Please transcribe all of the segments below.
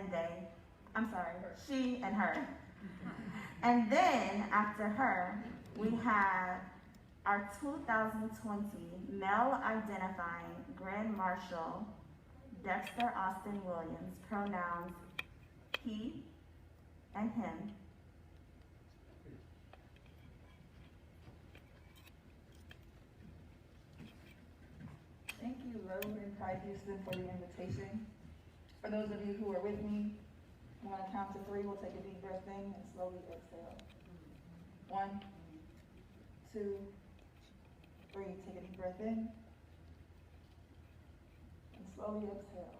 and they. I'm sorry, she and her. And then after her, we have our 2020 male identifying Grand Marshal Dexter Austin Williams, pronouns he and him. Thank you, Road and Pride Houston, for the invitation. For those of you who are with me, I'm going to count to 3. We'll take a deep breath in and slowly exhale. 1, 2, 3. Take a deep breath in and slowly exhale.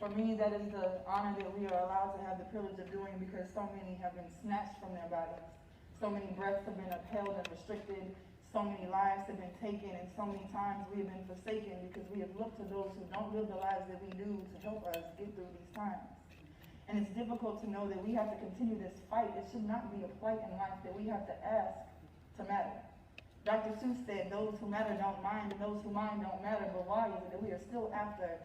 For me, that is the honor that we are allowed to have the privilege of doing, because so many have been snatched from their bodies. So many breaths have been upheld and restricted. So many lives have been taken, and so many times we have been forsaken because we have looked to those who don't live the lives that we do to help us get through these times. And it's difficult to know that we have to continue this fight. It should not be a plight in life that we have to ask to matter. Dr. Seuss said, those who matter don't mind, and those who mind don't matter. But why is it that we are still after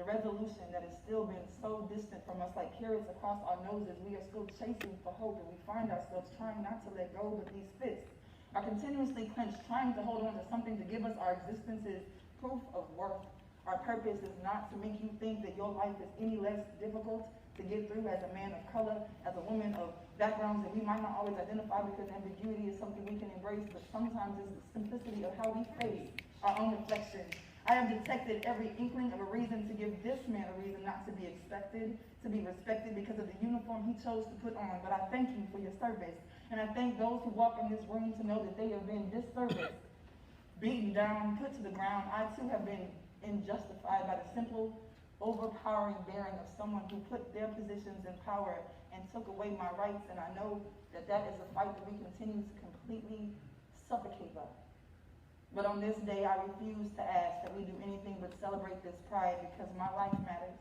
the resolution that has still been so distant from us, like carrots across our noses? We are still chasing for hope, and we find ourselves trying not to let go, but these fists are continuously clenched, trying to hold on to something to give us our existence's proof of worth. Our purpose is not to make you think that your life is any less difficult to get through as a man of color, as a woman of backgrounds that we might not always identify, because ambiguity is something we can embrace, but sometimes it's the simplicity of how we face our own reflection. I have detected every inkling of a reason to give this man a reason not to be expected, to be respected because of the uniform he chose to put on. But I thank you for your service. And I thank those who walk in this room to know that they have been disserviced, beaten down, put to the ground. I too have been unjustified by the simple, overpowering bearing of someone who put their positions in power and took away my rights. And I know that that is a fight that we continue to completely suffocate by. But on this day, I refuse to ask that we do anything but celebrate this pride, because my life matters.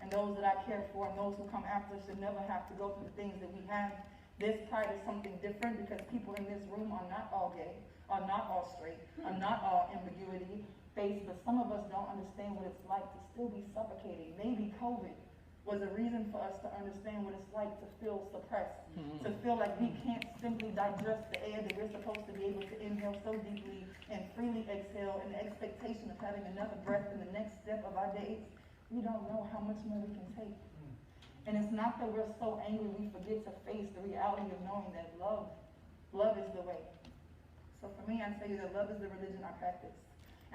And those that I care for and those who come after should never have to go through the things that we have. This pride is something different because people in this room are not all gay, are not all straight, are not all ambiguity faced, but some of us don't understand what it's like to still be suffocating. Maybe COVID was a reason for us to understand what it's like to feel suppressed, to feel like we can't simply digest the air that we're supposed to be able to inhale so deeply and freely exhale in the expectation of having another breath in the next step of our days. We don't know how much more we can take. And it's not that we're so angry we forget to face the reality of knowing that love is the way. So for me, I tell you that love is the religion I practice.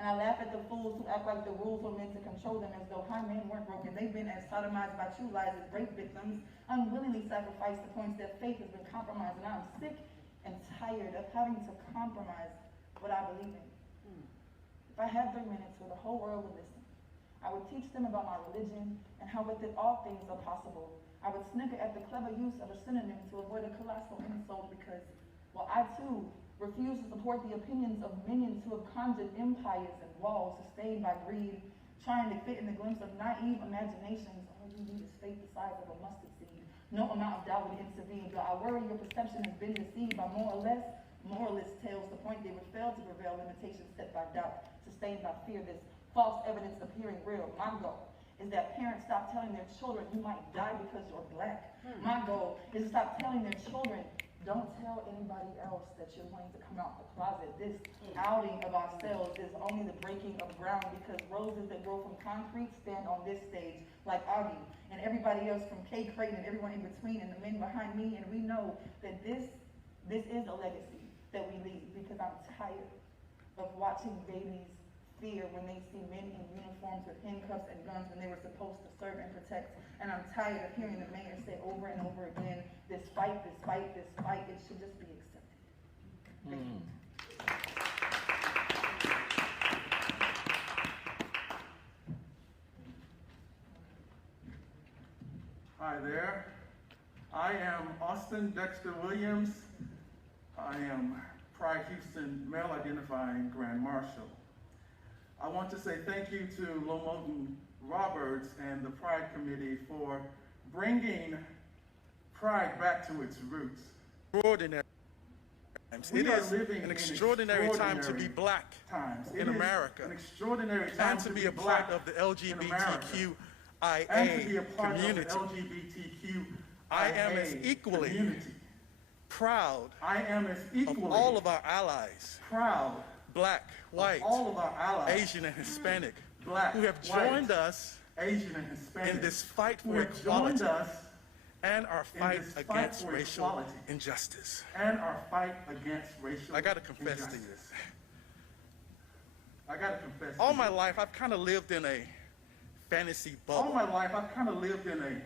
And I laugh at the fools who act like the rules were meant to control them, as though high men weren't broken. They've been as sodomized by true lies as rape victims, unwillingly sacrificed to points that faith has been compromised. And I'm sick and tired of having to compromise what I believe in. If I had 3 minutes where the whole world would listen, I would teach them about my religion and how with it all things are possible. I would snicker at the clever use of a synonym to avoid a colossal insult, because, well, I too refuse to support the opinions of minions who have conjured empires and walls sustained by greed, trying to fit in the glimpse of naive imaginations. All you need is faith the size of a mustard seed. No amount of doubt would intervene, but I worry your perception has been deceived by more or less moralist tales, the point they would fail to prevail limitations set by doubt, sustained by fear, this false evidence appearing real. My goal is that parents stop telling their children you might die because you're black. My goal is to stop telling their children, don't tell anybody else that you're going to come out the closet. This outing of ourselves is only the breaking of ground, because roses that grow from concrete stand on this stage like Augie and everybody else from K. Creighton and everyone in between and the men behind me. And we know that this is a legacy that we leave, because I'm tired of watching babies fear when they see men in uniforms with handcuffs and guns when they were supposed to serve and protect. And I'm tired of hearing the mayor say over and over again, this fight, this fight, this fight, it should just be accepted. Thank you. Hi there. I am Austin Dexter Williams. I am Pride Houston male identifying Grand Marshal. I want to say thank you to Lomotin Roberts and the Pride Committee for bringing Pride back to its roots. Extraordinary times. It is an extraordinary time to be black in America, an extraordinary time and to be a part of the LGBTQIA and to be a part of the LGBTQIA I am as equally community. proud I am as equally of all of our allies, proud black, white, of all of our allies, Asian, and Hispanic, black, who have white, joined us Asian and Hispanic, in this fight who for have joined equality us and our fight this fight against for racial equality. injustice. And our fight against racial I gotta confess to you, injustice. I gotta confess all to my you. life I've kind of lived in a fantasy All bubble. my life, I've kind of lived in a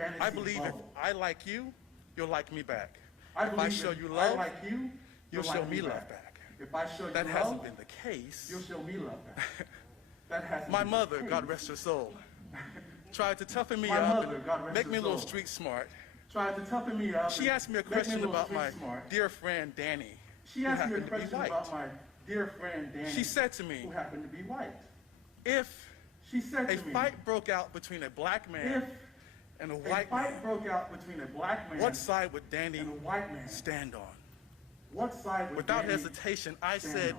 fantasy I believe if bubble. I like you, you'll like me back. I If I believe show if you I love, like you, you'll like show me love back. back. If I show you That love, hasn't been the case. you'll show me love back. That hasn't My been the mother, case. God rest her soul, tried to toughen me My up mother, and God rest make her me a little soul, street smart. tried to toughen me up. She and asked me a make question little about street my smart. dear friend Danny, She who asked me a happened to be question white. about my dear friend Danny. She said to me, who happened to be white. if She said a to me, fight broke out between a black if man and a a white fight man, broke out between a black man what side would Danny and a white man, stand on? what side would Without Danny hesitation, I stand said on?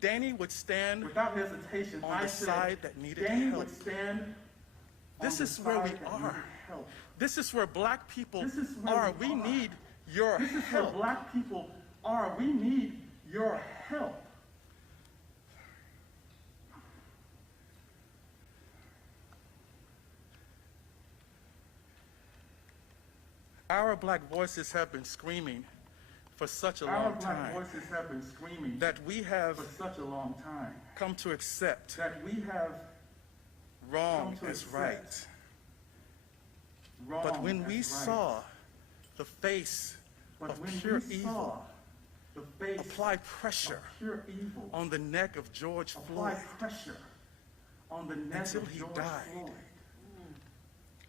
Danny would stand. Without hesitation, on I the said side that needed Danny help. would stand This on is the where we side that are. needed help. This is where black people This is where are. we We are. need your This is where help. black people are. We need your help. Our black voices have been screaming for such a Our long black time voices have been screaming that we have for such a long time come to accept that we have wrong come to as accept right. wrong But when as we right. saw the face But of when pure we evil saw the face apply pressure of pure evil on the neck of George apply Floyd, pressure on the neck until of he George died. Floyd,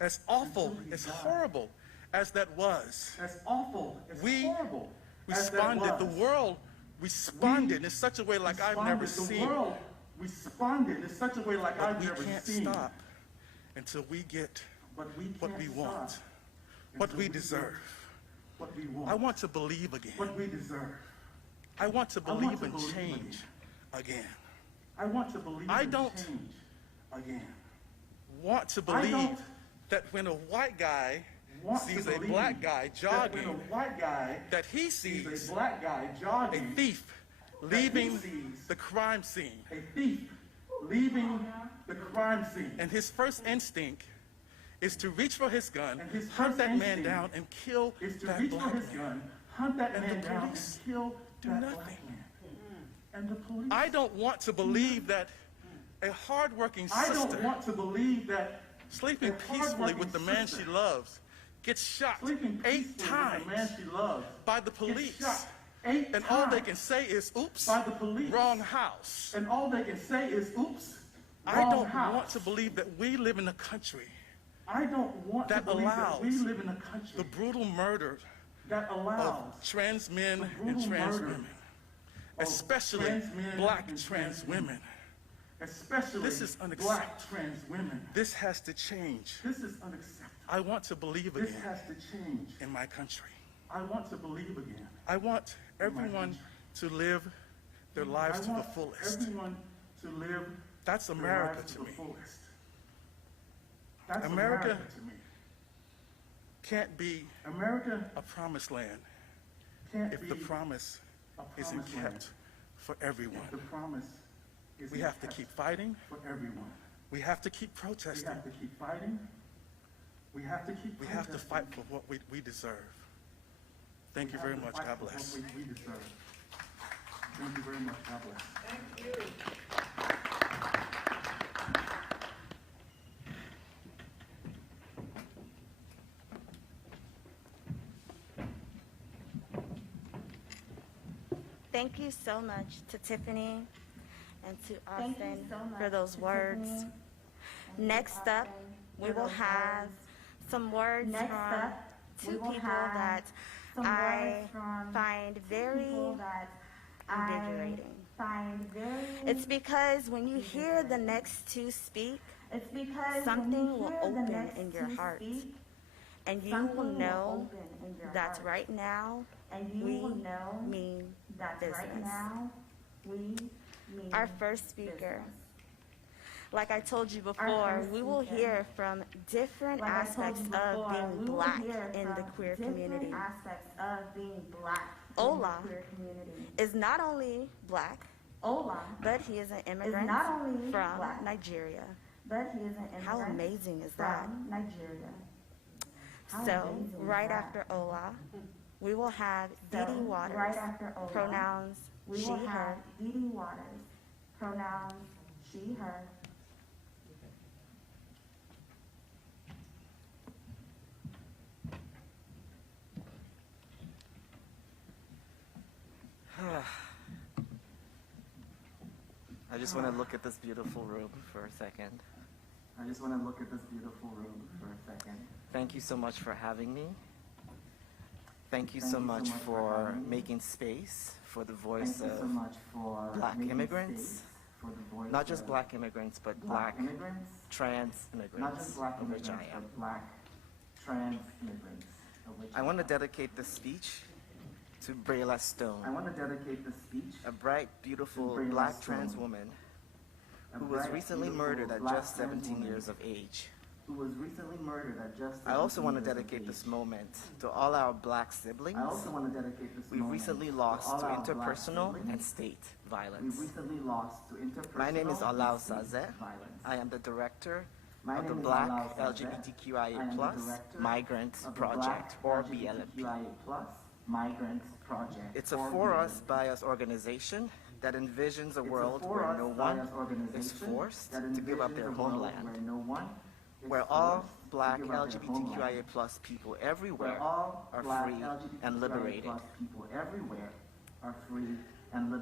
as awful, until he as died. horrible as that was, as awful, as We horrible as that responded. The was, world responded in such a way like I've never responded. seen. The world responded in such a way like But I've we never can't seen. stop until we get But we what can't we stop want, what until we get deserve. What we want. I want to believe again. what we deserve. I want to I want believe to in believe change again. I want to believe I in don't- change again. Want to I believe don't that when a white guy Want sees to a believe black guy that when a jogging, white guy that he sees sees a black guy a jogging, thief he leaving sees the crime scene, a thief leaving the crime scene. and his first instinct is to reach for his gun, And his hunt first that man instinct down, and kill is to that reach for black his man. gun, hunt that And man the down, and police kill do that nothing. black man. And the police. I don't want to believe that a hardworking I sister don't want to believe that sleeping a peacefully hardworking with the man sister she loves gets shot sleeping 8 peacefully times with the man she loves by the gets police. shot 8 And times all they can say is, oops, by the police. wrong house. And all they can say is, oops, I wrong don't house. want to believe that we live in a country I don't want that to believe that we allows live in a country the brutal murder that allows of trans men the and brutal trans murder women, of especially trans men black and trans women. especially This is black unacceptable. trans women. This has to change. This is unacceptable. I want to believe This again has to change. in my country. I want to believe again. I want everyone to live their lives I to the want fullest. everyone to live That's their America lives to the me. fullest. That's America- America to me. Can't be America a promised land can't if be the promise a isn't promised land kept for everyone. if the promise isn't We have to kept keep fighting. for everyone. We have to keep We protesting. have to keep fighting. We have to keep We have to protesting. fight for what we deserve. Thank We you have very to much. fight God for bless. what we deserve. Thank you very much. God bless. Thank you so much to Tiffany and to Thank you Austin so much for those to words. Tiffany Next up, we will have some words Next from up, we two will people have that some I words from find very people that I invigorating. find very. It's because when you hear the next two speak, It's because something when you will hear the open next in your two heart. speak, and you something will know open in your that heart. right now And you we will know mean that business. right now we mean Our first speaker business. Like I told you before, we will hear from different aspects of being black in the queer community. Ola is not only black, but he is an immigrant from Nigeria. How amazing is that? So, right after Ola, we will have Didi Waters, pronouns she, her. I just want to look at this beautiful room for a second. Thank you so much for having me. Thank you so much for making space for the voice of black immigrants. Not just black immigrants, but black trans immigrants, of which I am. I want to dedicate this speech to Brayla Stone, a bright, beautiful black trans woman who was recently murdered at just 17 years of age. I also want to dedicate this moment to all our black siblings we recently lost to interpersonal and state violence. My name is Alao Sazeh. I am the director of the Black LGBTQIA+ Migrant Project, or BLMP. It's a for us, by us organization that envisions a world where no one is forced to give up their homeland, where all black LGBTQIA+ people everywhere are free and liberated.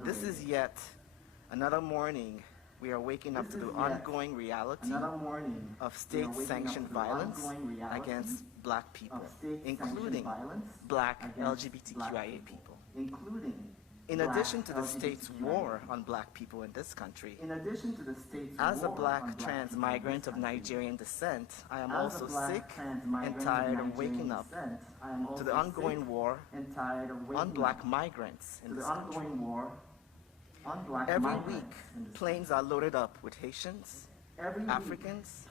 This is yet another morning we are waking up to the ongoing reality of state-sanctioned violence against black people, including black LGBTQIA people. In addition to the state's war on black people in this country, as a black trans migrant of Nigerian descent, I am also sick and tired of waking up to the ongoing war on black migrants in this country. Every week, planes are loaded up with Haitians, Africans,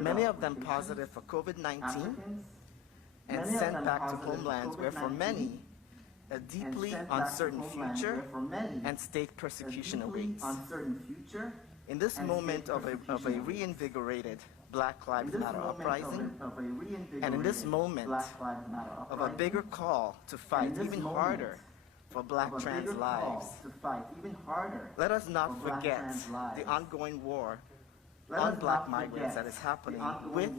many of them positive for COVID-19, and sent back to homelands where for many, a deeply uncertain future and state persecution awaits. In this moment of a reinvigorated Black Lives Matter uprising, and in this moment of a bigger call to fight even harder for black trans lives, let us not forget the ongoing war on black migrants that is happening with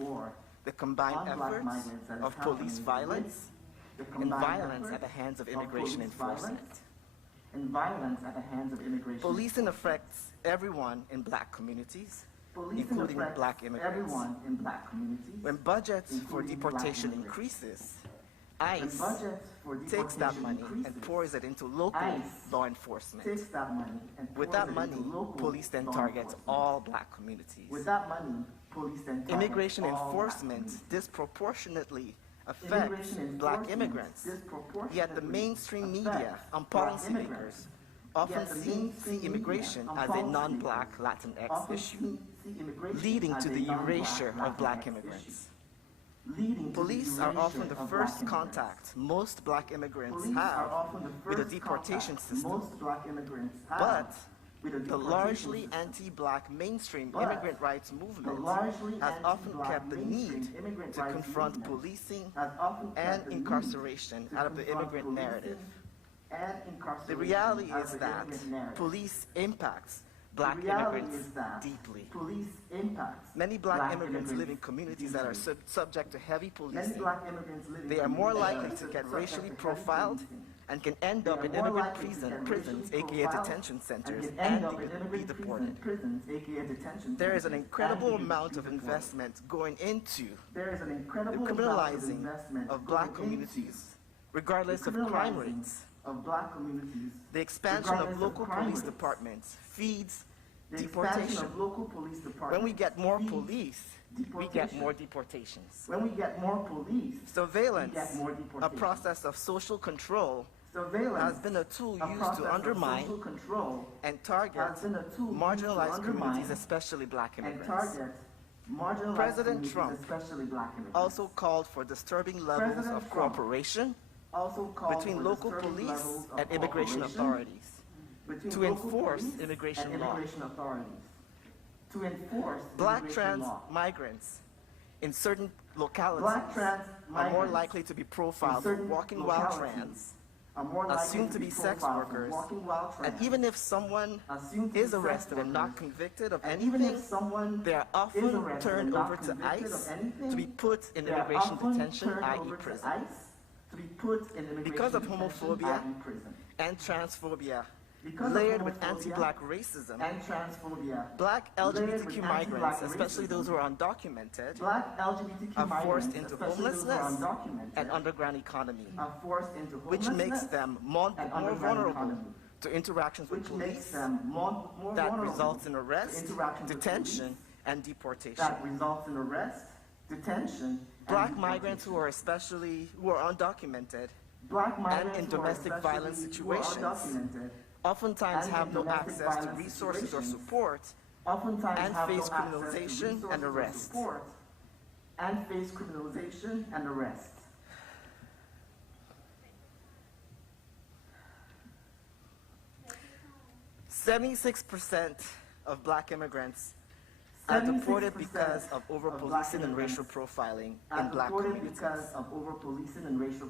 the combined efforts of police violence and violence at the hands of immigration enforcement. Policing affects everyone in black communities, including black immigrants. When budgets for deportation increases, ICE takes that money and pours it into local law enforcement. With that money, police then target all black communities. Immigration enforcement disproportionately affects black immigrants, yet the mainstream media and policymakers often see immigration as a non-black Latinx issue, leading to the erasure of black immigrants. Police are often the first contact most black immigrants have with the deportation system, but the largely anti-black mainstream immigrant rights movement has often kept the need to confront policing and incarceration out of the immigrant narrative. The reality is that police impacts black immigrants deeply. Many black immigrants live in communities that are subject to heavy policing. They are more likely to get racially profiled and can end up in immigrant prisons, aka detention centers, and be deported. There is an incredible amount of investment going into the criminalizing of black communities, regardless of crime rates. The expansion of local police departments feeds deportation. When we get more police, we get more deportations. Surveillance, a process of social control, has been a tool used to undermine and target marginalized communities, especially black immigrants. President Trump also called for disturbing levels of cooperation between local police and immigration authorities to enforce immigration law. Black trans migrants in certain localities are more likely to be profiled for walking while trans, assumed to be sex workers, and even if someone is arrested and not convicted of anything, they are often turned over to ICE to be put in immigration detention, i.e. prison. Because of homophobia and transphobia, layered with anti-black racism, black LGBTQ migrants, especially those who are undocumented, are forced into homelessness and underground economy, which makes them more vulnerable to interactions with police that results in arrest, detention, and deportation. Black migrants who are undocumented and in domestic violence situations oftentimes have no access to resources or support and face criminalization and arrest. 76% of black immigrants are deported because of over-policing and racial profiling in black communities.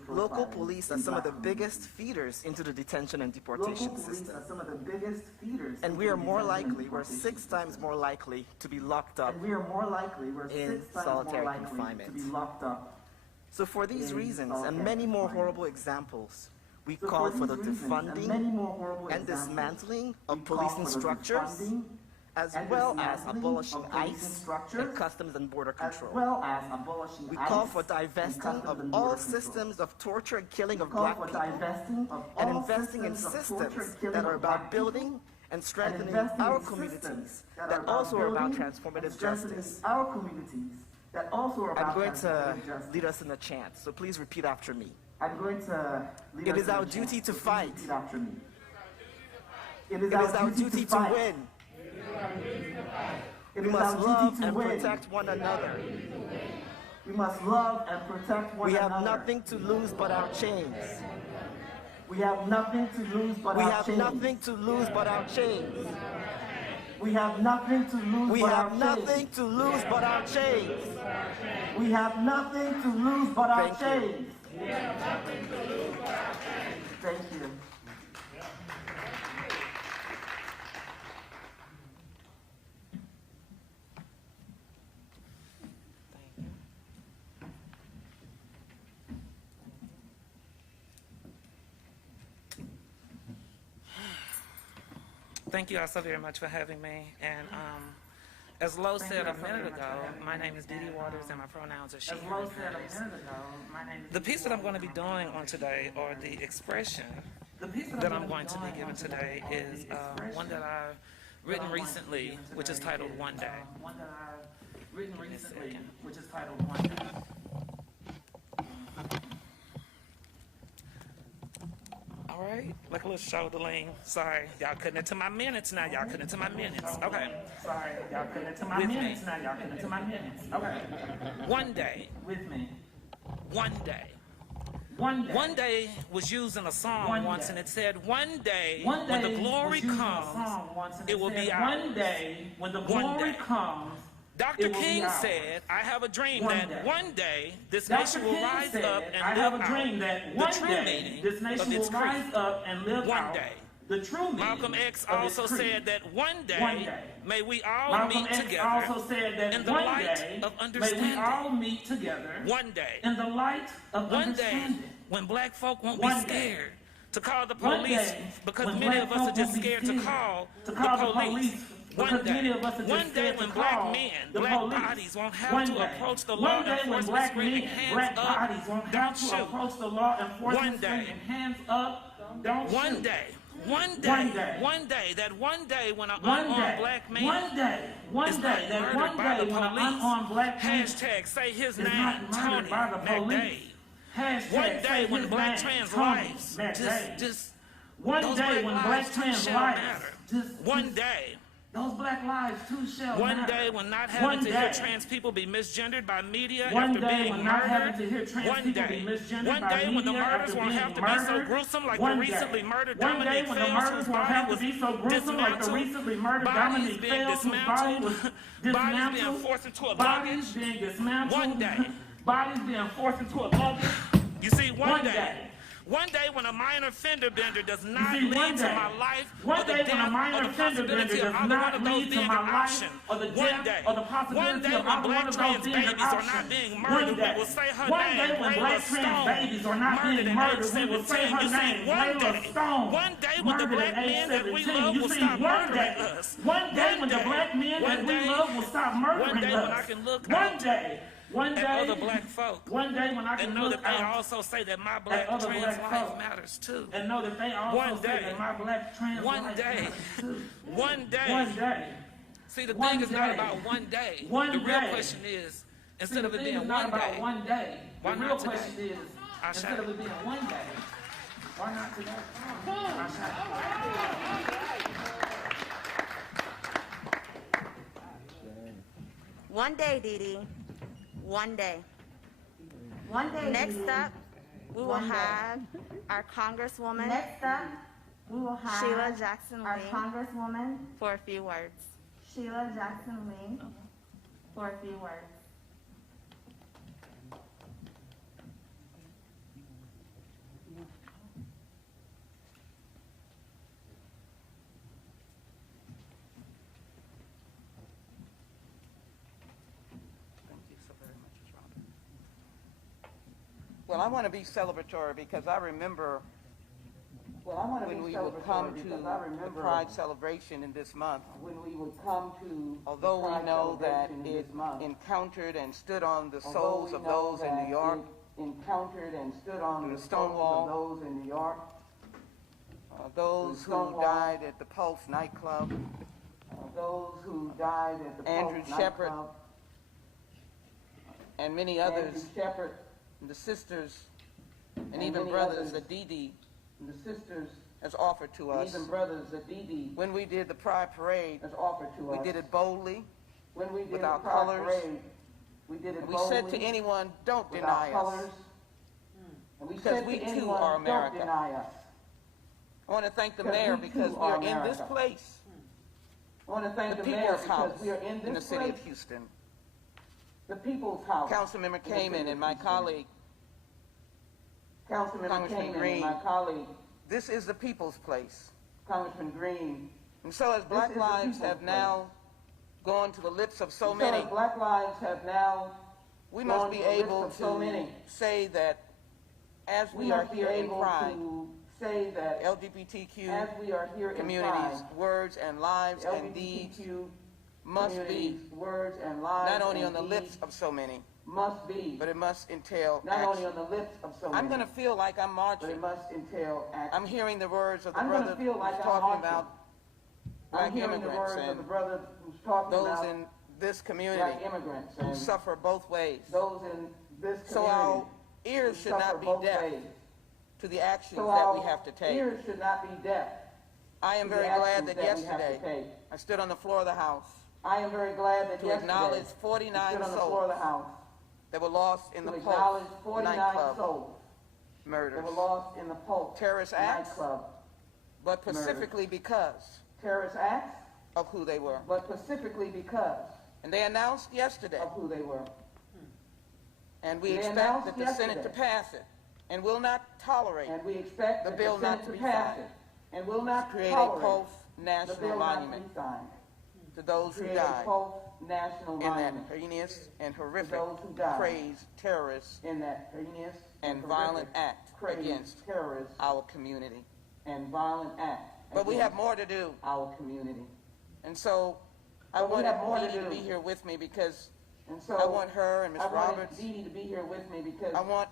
Local police are some of the biggest feeders into the detention and deportation system. And we are more likely, we're 6 times more likely to be locked up in solitary confinement. So for these reasons and many more horrible examples, we call for the defunding and dismantling of policing structures, as well as abolishing ICE and Customs and Border Control. We call for divesting of all systems of torture and killing of black people and investing in systems that are about building and strengthening our communities, that also are about transformative justice. I'm going to lead us in a chant, so please repeat after me. It is our duty to fight. It is our duty to win. We must love and protect one another. We have nothing to lose but our chains. We have nothing to lose but our chains. We have nothing to lose but our chains. We have nothing to lose but our chains. We have nothing to lose but our chains. We have nothing to lose but our chains. Thank you. Thank you all so very much for having me. And as Lo said a minute ago, my name is Dee Dee Waters and my pronouns are she, her, and hers. The piece that I'm going to be doing on today, or the expression that I'm going to be giving today, is one that I've written recently, which is titled One Day. All right, like a little shoulder lean. Sorry, y'all cutting into my minutes now. Y'all cutting into my minutes. Okay. Sorry, y'all cutting into my minutes now. Y'all cutting into my minutes. Okay. One day. With me. One day. One day was used in a song once, and it said, "One day when the glory comes, it will be ours." One day when the glory comes. Dr. King said, "I have a dream that one day this nation will rise up and live out the true meaning of its creed." One day. Malcolm X also said that one day may we all meet together in the light of understanding. One day. One day when black folk won't be scared to call the police, because many of us are just scared to call the police. One day when black men, black bodies won't have to approach the law enforcement screaming, "Hands up, don't shoot." One day. That one day when an unarmed black man is not murdered by the police. Hashtag say his name, Tony McDade. One day when black trans lives one day when black trans lives one day. Those black lives too shall matter. One day when not having to hear trans people be misgendered by media after being murdered. One day when the murders won't have to be so gruesome like the recently murdered Dominique Fails, whose body was dismantled, bodies being dismantled, bodies being forced into a luggage. One day. Bodies being forced into a luggage. You see, one day when a minor fender bender does not lead to my life or the death or the possibility of either one of those being an option. One day when black trans babies are not being murdered, we will say her name, Rayla Stone, murdered in age 17. You see, one day when the black men that we love will stop murdering us. One day when the black men that we love will stop murdering us. One day when I can look at other black folk and know that they also say that my black trans life matters too. And know that they also say that my black trans life matters too. One day. See, the thing is not about one day. The real question is, instead of it being one day, why not today? Instead of it being one day, why not today? One day, Dee Dee. One day. Next up, we will have our Congresswoman, Sheila Jackson Lee, for a few words. Well, I want to be celebratory because I remember when we would come to the Pride celebration in this month, although we know that it encountered and stood on the souls of those in New York, through the Stonewall, those who died at the Pulse nightclub, Andrew Shepard, and many others, the sisters and even brothers that Dee Dee has offered to us. When we did the Pride Parade, we did it boldly, with our colors. We said to anyone, don't deny us, because we too are America. I want to thank the mayor because we are in this place, the People's House in the city of Houston. Councilmember Kamen and my colleague, Congressman Green, this is the people's place. Congressman Green. And so as Black lives have now gone to the lips of so many, we must be able to say that as we are here in Pride, LGBTQ communities' words and lives and deeds must be not only on the lips of so many, but it must entail action. I'm going to feel like I'm marching. I'm hearing the words of the brother who's talking about black immigrants and those in this community who suffer both ways. So our ears should not be deaf to the actions that we have to take. I am very glad that yesterday I stood on the floor of the House to acknowledge 49 souls that were lost in the Pulse nightclub murders, terrorist acts, but specifically because of who they were. And they announced yesterday, and we expect that the Senate to pass it, and will not tolerate the bill not to be signed, to create a post-national monument to those who died in that heinous and horrific, crazed, terrorist, and violent act against our community. But we have more to do. And so I wanted Dee Dee to be here with me because I want her and Ms. Roberts. I want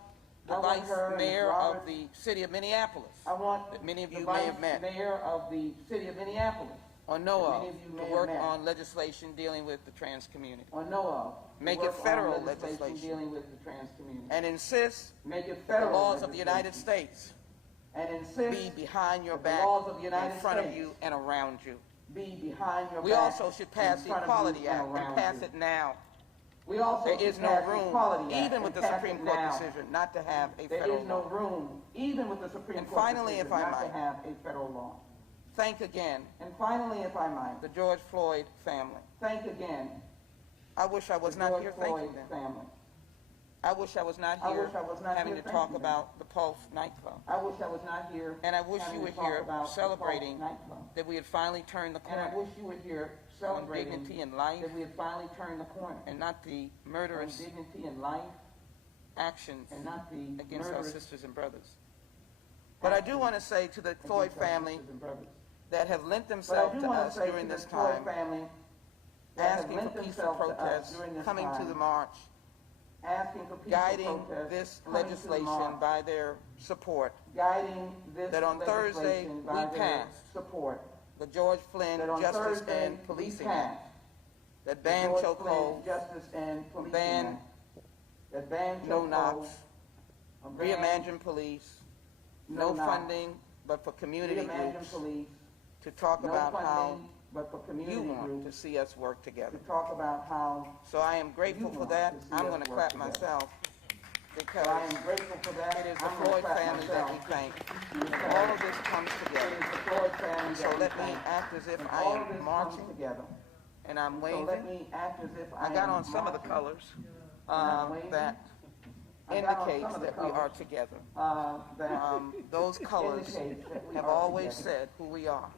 the Vice Mayor of the City of Minneapolis, that many of you may have met, or know of, to work on legislation dealing with the trans community. make it federal legislation dealing with the trans community, and insist the laws of the United States be behind your back, in front of you, and around you. We also should pass the Equality Act and pass it now. There is no room, even with the Supreme Court decision, not to have a federal law. And finally, if I might, thank again the George Floyd family. I wish I was not here thanking them. I wish I was not here having to talk about the Pulse nightclub. And I wish you were here celebrating that we had finally turned the corner on dignity and life, and not the murderous actions against our sisters and brothers. But I do want to say to the Floyd family that have lent themselves to us during this time, asking for peaceful protests, coming to the march, guiding this legislation by their support, that on Thursday we passed the George Flynn Justice and Policing Act that banned chokeholds, banned no-knocks, reimagine police, no funding but for community groups, to talk about how you want to see us work together. So I am grateful for that. I'm going to clap myself because it is the Floyd family that we thank. All of this comes together. So let me act as if I am marching and I'm waving. I got on some of the colors that indicates that we are together. Those colors have always said who we are.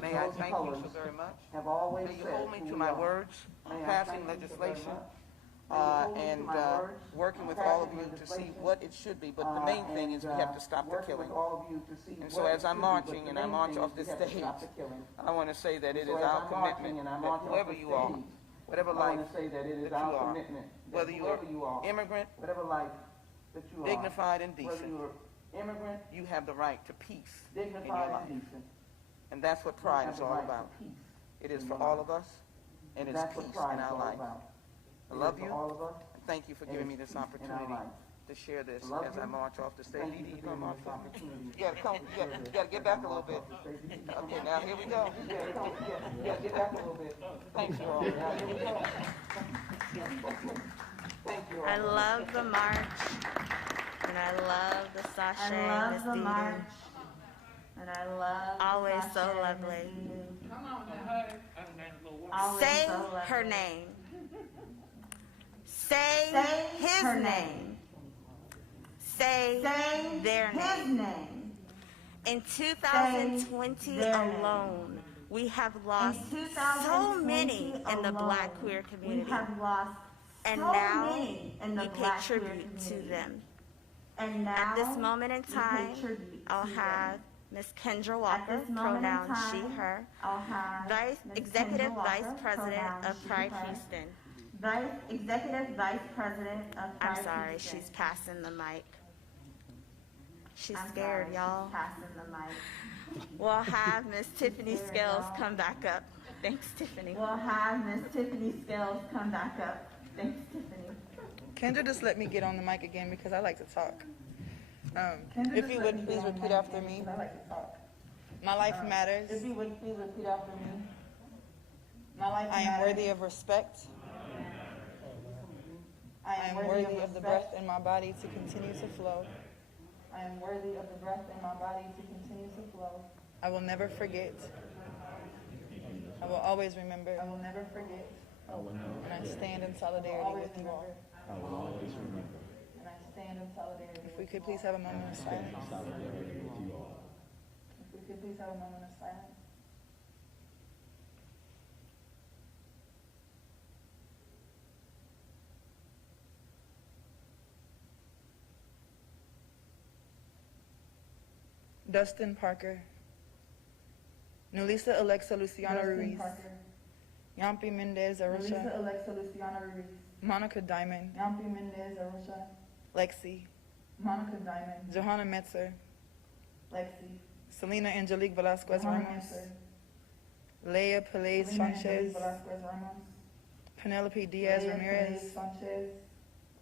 May I thank you so very much. May you hold me to my words, passing legislation, and working with all of you to see what it should be. But the main thing is we have to stop the killing. And so as I'm marching, and I march off this stage, I want to say that it is our commitment that whoever you are, whatever life that you are, whether you are immigrant, dignified and decent, you have the right to peace in your life. And that's what pride is all about. It is for all of us, and it's peace in our life. I love you, and thank you for giving me this opportunity to share this as I march off the stage. Edie, you gonna march off? You gotta get back a little bit. Okay, now here we go. You gotta get back a little bit. Thanks, you all. Now here we go. Thank you all. I love the march, and I love the sachet, Miss Dee. And I love always so lovely. Say her name. Say his name. Say their name. In 2020 alone, we have lost so many in the Black queer community. And now we pay tribute to them. At this moment in time, I'll have Ms. Kendra Walker, pronoun she, her, Executive Vice President of Pride Houston. Executive Vice President of Pride I'm sorry, Houston. she's passing the mic. She's scared, y'all. We'll have Ms. Tiffany Scales come back up. Thanks, Tiffany. We'll have Ms. Tiffany Scales come back up. Thanks, Tiffany. Kendra just let me get on the mic again because I like to talk. If you would please repeat after me. My life matters. If you would please repeat after me. My life matters. I am worthy of respect. I am worthy of the breath in my body to continue to flow. I am worthy of the breath in my body to continue to flow. I will never forget. I will always remember. I will never forget. And I stand in solidarity with you all. I will always remember. And I stand in solidarity. If we could please have a moment of silence. If we could please have a moment of silence. Dustin Parker. Nulisa Alexa Luciana Ruiz. Yampi Mendez Arusha. Nulisa Alexa Luciana Ruiz. Monica Diamond. Yampi Mendez Arusha. Lexi. Monica Diamond. Johanna Metzer. Lexi. Selena Angelique Velasquez Ramos. Leah Pelez Sanchez. Penelope Diaz Ramirez, Sanchez,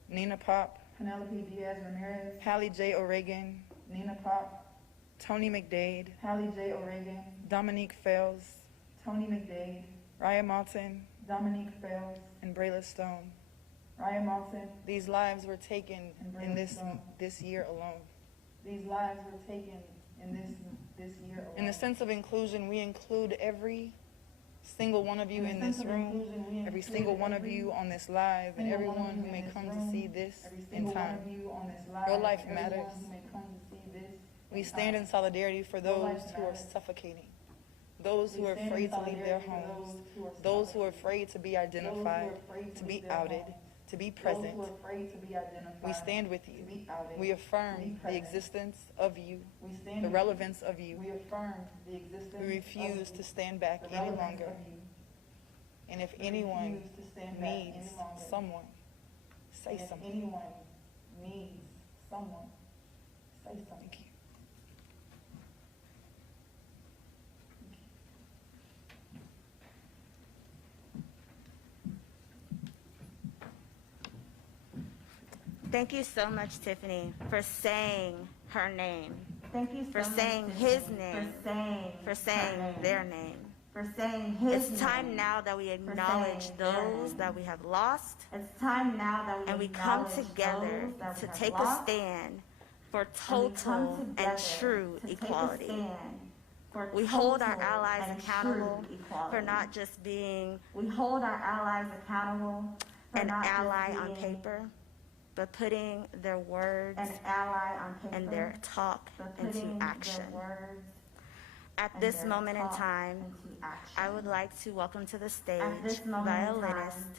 Nina Pop, Penelope Diaz Ramirez, Hallie J. O'Regan, Nina Pop, Tony McDade, Hallie J. O'Regan, Dominique Fels, Tony McDade, Raya Malton, Dominique Fels, and Brayla Stone. Ryan Malton. These lives were taken in Stone. this year alone. These lives were taken in this year alone. In the sense of inclusion, we include every single one of you in this room, every single one of you on this live, and everyone who may come to see this in time. Your life matters. We stand in solidarity for those who are suffocating, those who are afraid to leave their homes, those who are afraid to be identified, to be outed, to be present. We stand with you. We affirm the existence of you, the relevance of you. We refuse to stand back any longer. And if anyone needs someone, say something. Anyone needs someone, say something. Thank you. Thank you so much, Tiffany, for saying her name, Thank you so for much, saying Tiffany, his name, for for saying their name. For saying his It's time name. now that we acknowledge saying their those name. that we have lost, It's time now that and we come together to take a stand for total and true equality. We hold our allies accountable for not just being We hold our allies accountable for an not just ally on being paper, but putting their words an ally on paper, and their talk but into putting their action. words At and this their moment in talk time, into action. I would like to welcome to the stage At this moment in violinist time,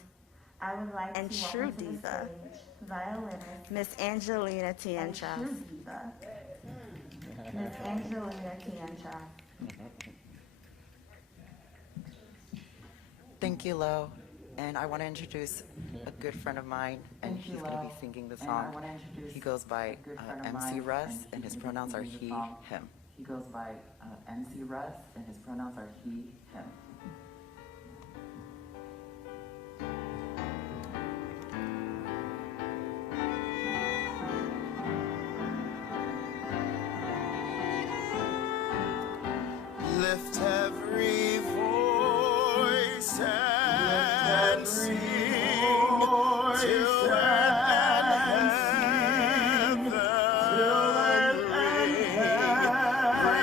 I would like and to true welcome to the diva, stage violinist Miss Angelina and Tiencha. true diva, Miss Angelina Tiencha. Thank you, Lo. And I want to introduce a good friend of mine, and he's going to be singing the song. He goes by MC Russ, and his pronouns are he, him. He goes by MC Russ, and his pronouns are he, him. Lift every voice and sing till heaven ring.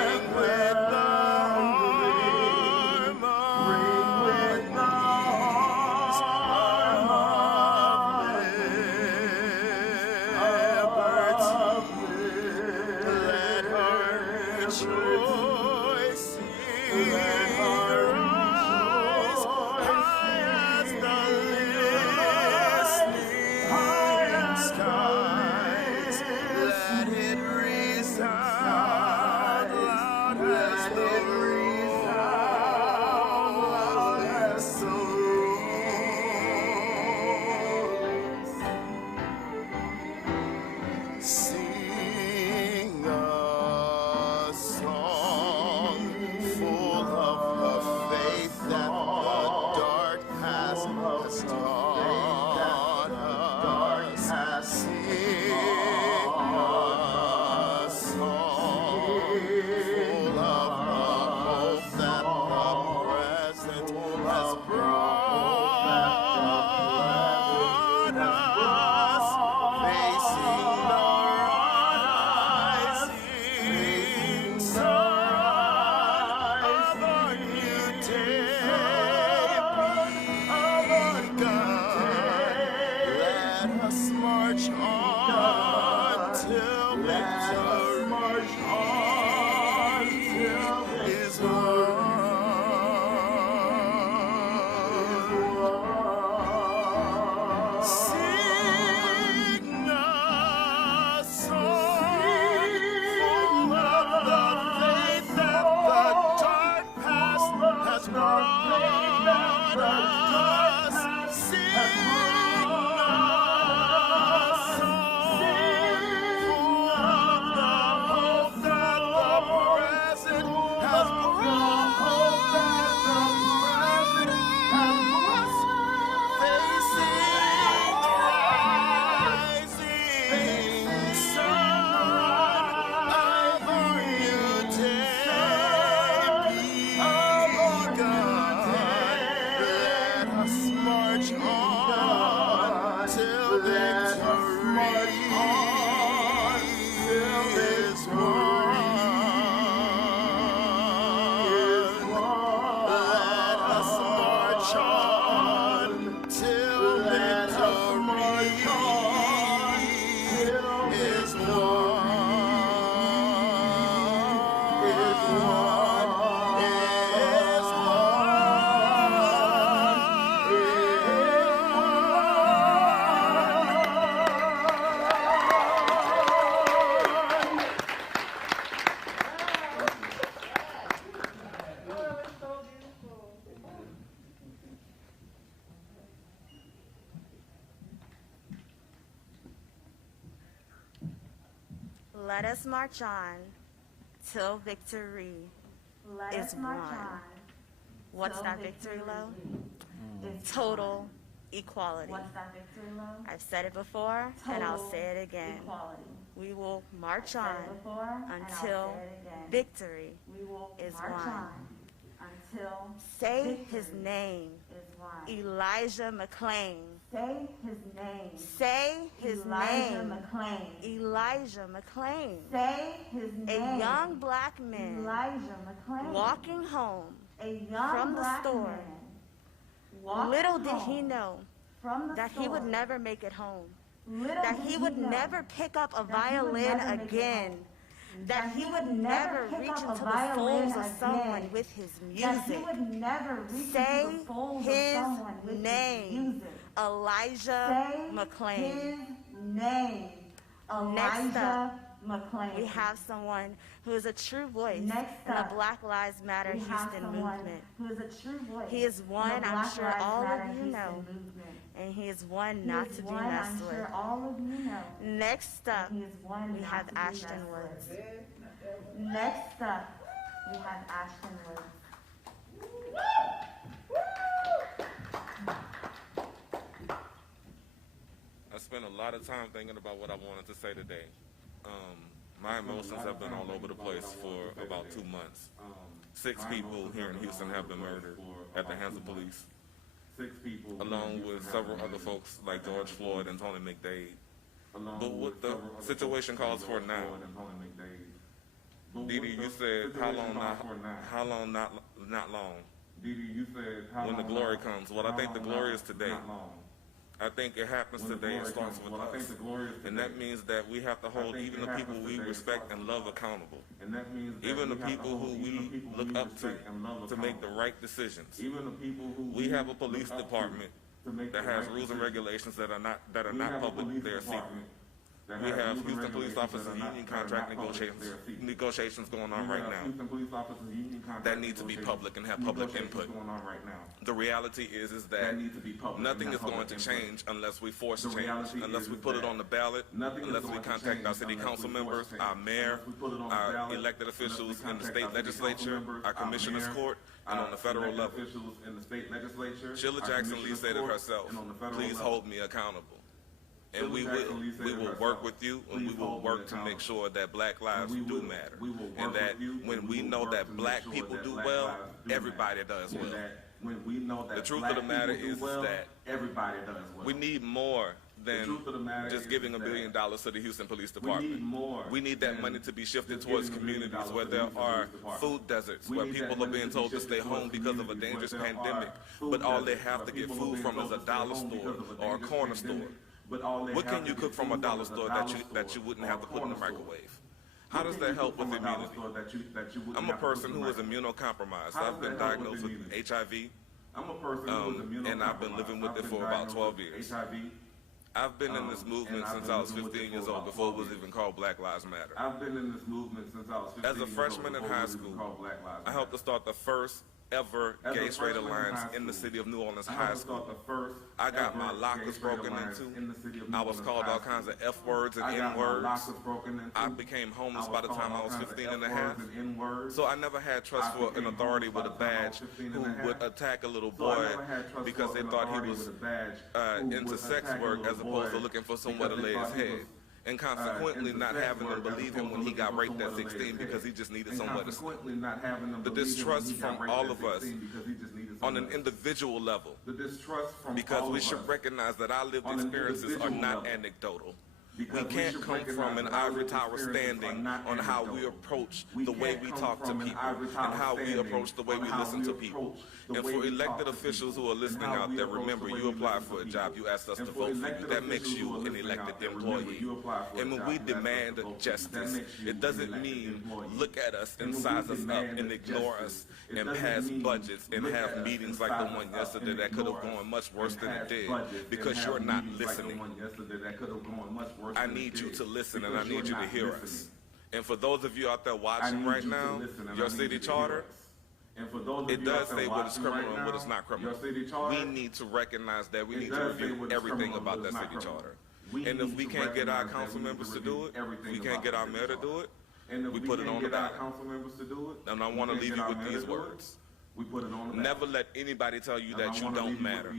Ring with the harmonies of liberty. Let her rejoice. Rise high as the listening skies. Let it resound loud as the rolling sing a song full of the faith that the dark past has taught us. Sing a song full of the hope that the present has brought us. Facing the rising sun of a new day begun. Let us march on till victory is won. Sing a song full of the faith that the dark past has brought us. Sing a song full of the hope that Let us march on till victory is won. What's that victory, Lo? Total equality. What's that victory, Lo? I've said it before, and I'll say it again. Equality. We will march on until victory is won. Until Say his name, is won. Elijah McClain. Say his name. Say his Elijah name, McClain. Elijah McClain. Say his A name. young black man Elijah McClain. walking home A young from the black store. man walking Little did he home know from the that store. he would never make it home. Little That did he would know never pick up a that he would violin never make it again. home. That he would never pick reach up a into the violin souls of again. someone with his That he music. would never reach Say into the souls his of someone with name, his music. Elijah Say McClain. his name. Next Elijah up, McClain. we have someone who is a true voice Next in the up, Black Lives Matter we have Houston someone movement. who is a true voice. He is in the one I'm Black sure Lives all Matter of you Houston know, movement. and he is one He not is to be one messed I'm with. sure all of you know. Next up, He is one we not have to be Ashton messed Woods. with. Next up, we have Ashton Woods. I spent a lot of time thinking about what I wanted to say today. My emotions have been all over the place for about 2 months. 6 people here in Houston have been murdered at the hands of police, along with several other folks like George Floyd and Tony McDade. But what the situation calls for now, Didi, you said how long not long. When the glory comes. Well, I think the glory is today. I think it happens today. It starts with us. And that means that we have to hold even the people we respect and love accountable. Even the people who we look up to make the right decisions. We have a police department that has rules and regulations that are not public, they are secret. We have Houston Police Officers Union contract negotiations going on right now that need to be public and have public input. The reality is that nothing is going to change unless we force change, unless we put it on the ballot, unless we contact our city council members, our mayor, our elected officials in the state legislature, our commissioners court, and on the federal level. Sheila Jackson Lee said it herself, please hold me accountable. And we will work with you, and we will work to make sure that black lives do matter. And that when we know that black people do well, everybody does well. The truth of the matter is that we need more than just giving $1 billion to the Houston Police Department. We need that money to be shifted towards communities where there are food deserts, where people are being told to stay home because of a dangerous pandemic, but all they have to get food from is a dollar store or a corner store. What can you cook from a dollar store that you wouldn't have to put in the microwave? How does that help with immunity? I'm a person who is immunocompromised. I've been diagnosed with HIV, and I've been living with it for about 12 years. I've been in this movement since I was 15 years old, before it was even called Black Lives Matter. As a freshman in high school, I helped to start the first ever gay straight alliance in the city of New Orleans High School. I got my lockers broken into. I was called all kinds of F words and N words. I became homeless by the time I was 15 and a half. So I never had trust for an authority with a badge who would attack a little boy because they thought he was into sex work as opposed to looking for somewhere to lay his head. And consequently not having them believe him when he got raped at 16 because he just needed somewhere to sleep. The distrust from all of us on an individual level, because we should recognize that our lived experiences are not anecdotal. We can't come from an ivory tower standing on how we approach the way we talk to people and how we approach the way we listen to people. And for elected officials who are listening out there, remember, you applied for a job, you asked us to vote for you. That makes you an elected employee. And when we demand justice, it doesn't mean look at us and size us up and ignore us and pass budgets and have meetings like the one yesterday that could have gone much worse than it did because you're not listening. I need you to listen and I need you to hear us. And for those of you out there watching right now, your city charter, it does say what is criminal and what is not criminal. We need to recognize that. We need to review everything about that city charter. And if we can't get our council members to do it, we can't get our mayor to do it, we put it on the ballot. And I want to leave you with these words. Never let anybody tell you that you don't matter.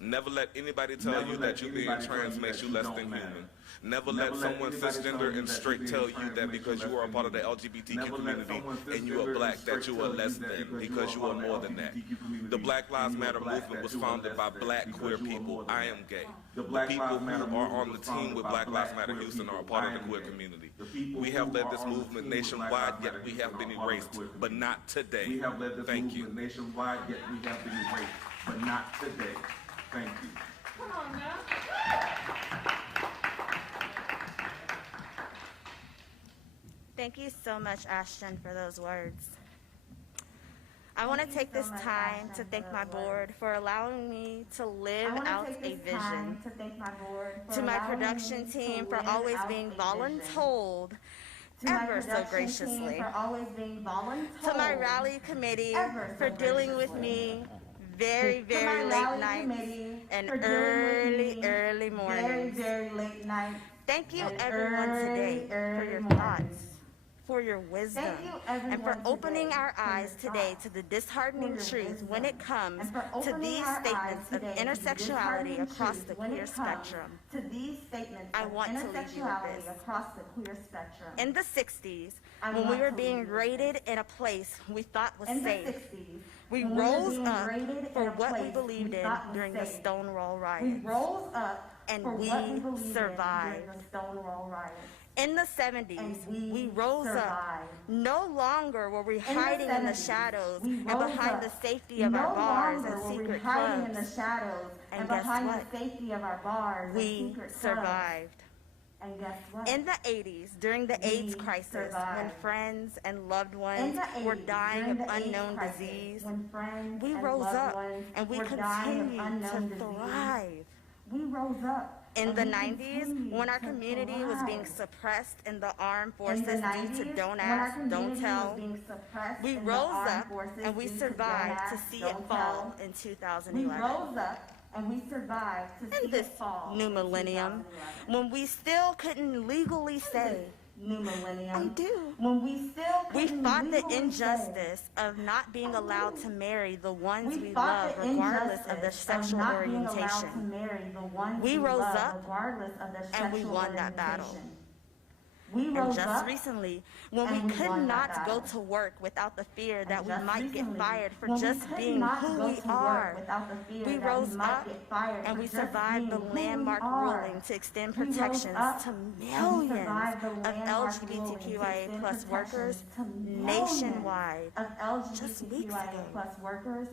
Never let anybody tell you that you being trans makes you less than human. Never let someone cisgender and straight tell you that because you are a part of the LGBTQ community and you are black that you are less than, because you are more than that. The Black Lives Matter movement was founded by black queer people. I am gay. The people who are on the team with Black Lives Matter Houston are a part of the queer community. We have led this movement nationwide, yet we have been erased, but not today. Thank you. Nationwide, yet we have been erased, but not today. Thank you. Come on now. Thank you so much, Ashton, for those words. I want to take this time to thank my board for allowing me to live out a vision. To my production team for always being voluntold ever so graciously. To my rally committee for dealing with me very, very late nights and early mornings. Thank you everyone today for your thoughts, for your wisdom, and for opening our eyes today to the disheartening truth when it comes to these statements of intersectionality across the queer spectrum. I want to leave you with this. In the 60s, when we were being raided in a place we thought was safe, we rose up for what we believed in during the Stonewall riots, and we survived. In the 70s, we rose up. No longer were we hiding in the shadows and behind the safety of our bars and secret clubs. And guess what? We survived. In the 80s, during the AIDS crisis, when friends and loved ones were dying of unknown disease, we rose up and we continued to thrive. In the 90s, when our community was being suppressed in the armed forces due to don't ask, don't tell, we rose up and we survived to see it fall in 2011. In this new millennium, when we still couldn't legally say, I do. We fought the injustice of not being allowed to marry the ones we love regardless of their sexual orientation. We rose up and we won that battle. And just recently, when we could not go to work without the fear that we might get fired for just being who we are, we rose up and we survived the landmark ruling to extend protections to millions of LGBTQIA plus workers nationwide just weeks ago.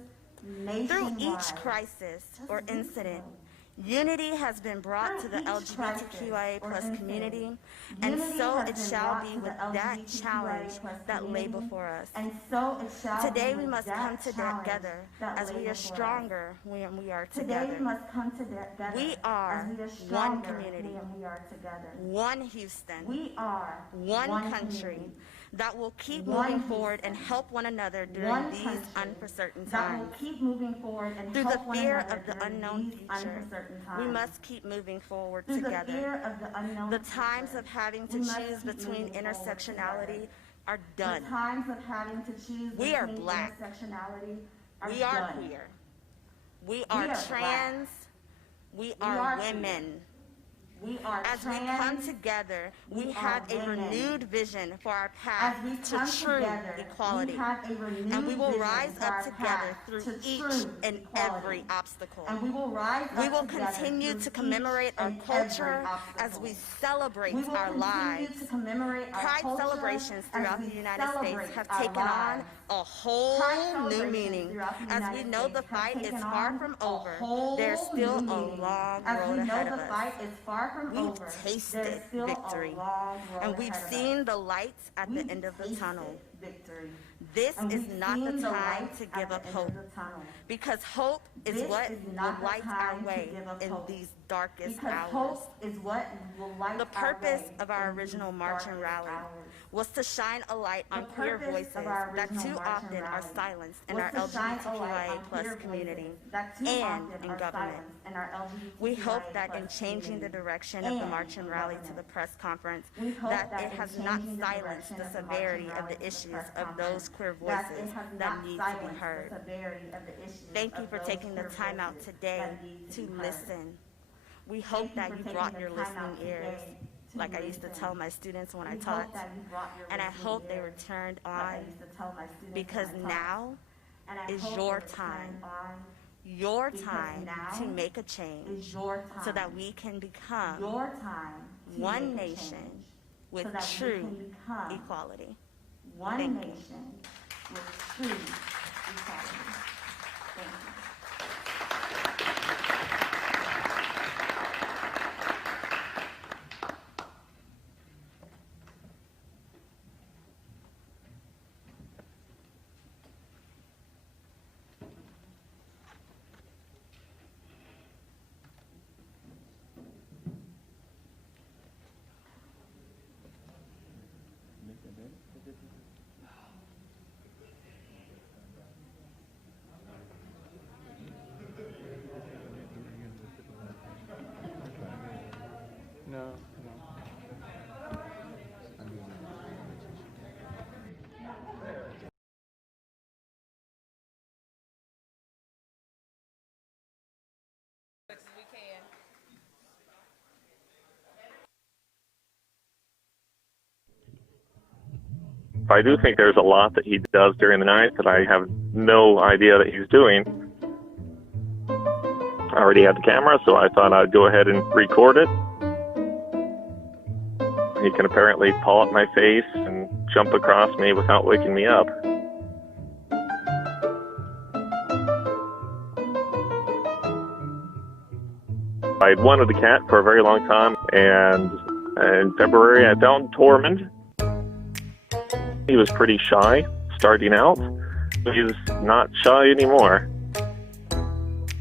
Through each crisis or incident, unity has been brought to the LGBTQIA plus community, and so it shall be with that challenge that lay before us. Today we must come together as we are stronger when we are together. We are one community, one Houston, one country that will keep moving forward and help one another during these uncertain times. Through the fear of the unknown future, we must keep moving forward together. The times of having to choose between intersectionality are done. We are black. We are queer. We are trans. We are women. As we come together, we have a renewed vision for our path to true equality. And we will rise up together through each and every obstacle. We will continue to commemorate our culture as we celebrate our lives. Pride celebrations throughout the United States have taken on a whole new meaning. As we know the fight is far from over, there's still a long road ahead of us. We've tasted victory, and we've seen the lights at the end of the tunnel. This is not the time to give up hope, because hope is what will light our way in these darkest hours. The purpose of our original march and rally was to shine a light on queer voices that too often are silenced in our LGBTQIA+ community and in government. We hope that in changing the direction of the march and rally to the press conference, that it has not silenced the severity of the issues of those queer voices that need to be heard. Thank you for taking the time out today to listen. We hope that you brought your listening ears, like I used to tell my students when I taught, and I hope they were turned on, because now is your time to make a change so that we can become one nation with true equality. Thank you. I do think there's a lot that he does during the night that I have no idea that he's doing. I already had the camera, so I thought I'd go ahead and record it. He can apparently paw at my face and jump across me without waking me up. I had wanted a cat for a very long time, and in February I found Tormund. He was pretty shy starting out, but he's not shy anymore.